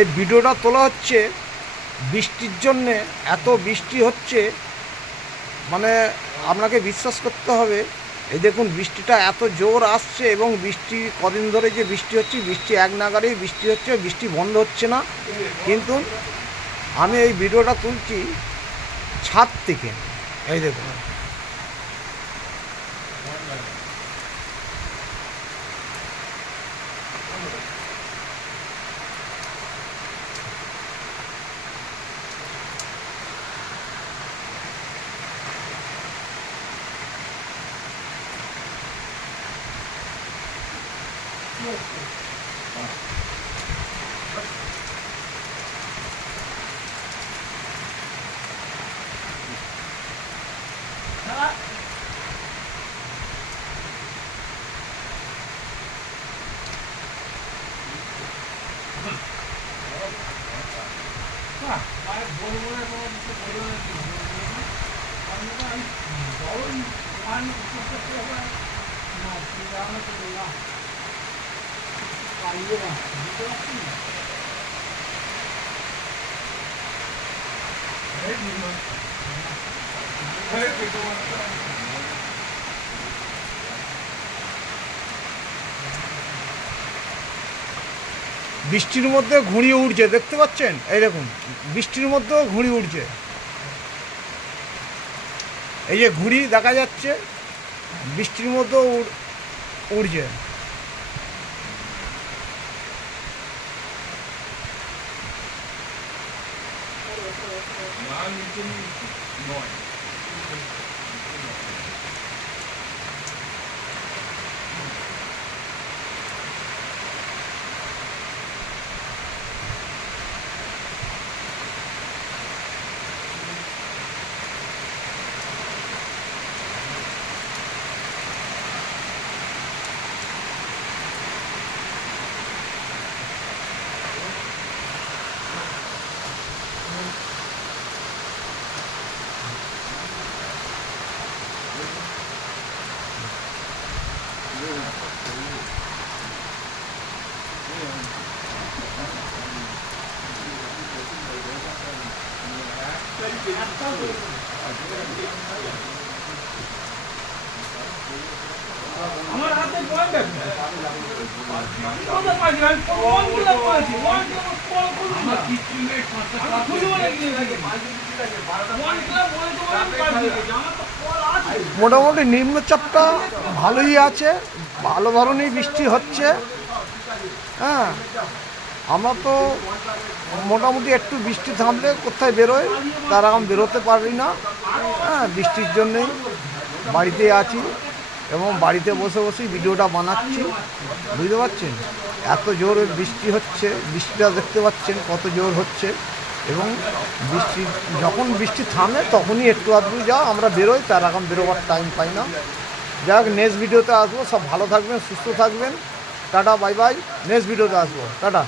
এই ভিডিওটা তোলা হচ্ছে বৃষ্টির জন্যে। এত বৃষ্টি হচ্ছে মানে আপনাকে বিশ্বাস করতে হবে। এই দেখুন বৃষ্টিটা এত জোর আসছে এবং বৃষ্টি কদিন ধরে যে বৃষ্টি হচ্ছে, বৃষ্টি এক নাগারেই বৃষ্টি হচ্ছে, বৃষ্টি বন্ধ হচ্ছে না। কিন্তু আমি এই ভিডিওটা তুলছি ছাদ থেকে। এই দেখুন বৃষ্টির মধ্যে ঘুড়ি উড়ছে, দেখতে পাচ্ছেন? এই দেখুন বৃষ্টির মধ্যেও ঘুড়ি উড়ছে। এই যে ঘুড়ি দেখা যাচ্ছে বৃষ্টির মধ্যেও উড়ছে। আমার হাতে বল দেখো কত পাইছি আমি কোন গুলো করেছি ওয়ান কিলো কল করুন আমার কিছু নেই পাঁচটা খুলে বলে গিয়ে থাকে ওয়ান কিলো বল তো আমি পাইছি আমার তো কল আছে। মোটামুটি নিম্নচাপটা ভালোই আছে, ভালো ধরনের বৃষ্টি হচ্ছে। হ্যাঁ, আমরা তো মোটামুটি একটু বৃষ্টি থামলে কোথায় বেরোয়, তার এখন বেরোতে পারি না। হ্যাঁ, বৃষ্টির জন্যেই বাড়িতে আছি এবং বাড়িতে বসে বসেই ভিডিওটা বানাচ্ছি। বুঝতে পারছেন এত জোর বৃষ্টি হচ্ছে, বৃষ্টিটা দেখতে পাচ্ছেন কত জোর হচ্ছে। এবং বৃষ্টি যখন বৃষ্টি থামে তখনই একটু আধটু যা আমরা বেরোই, তার এখন বেরোবার টাইম পাই না। যাই হোক, নেক্সট ভিডিওতে আসবো। সব ভালো থাকবেন, সুস্থ থাকবেন। Tata, bye bye. নেক্সট ভিডিওতে আসবো। টাটা।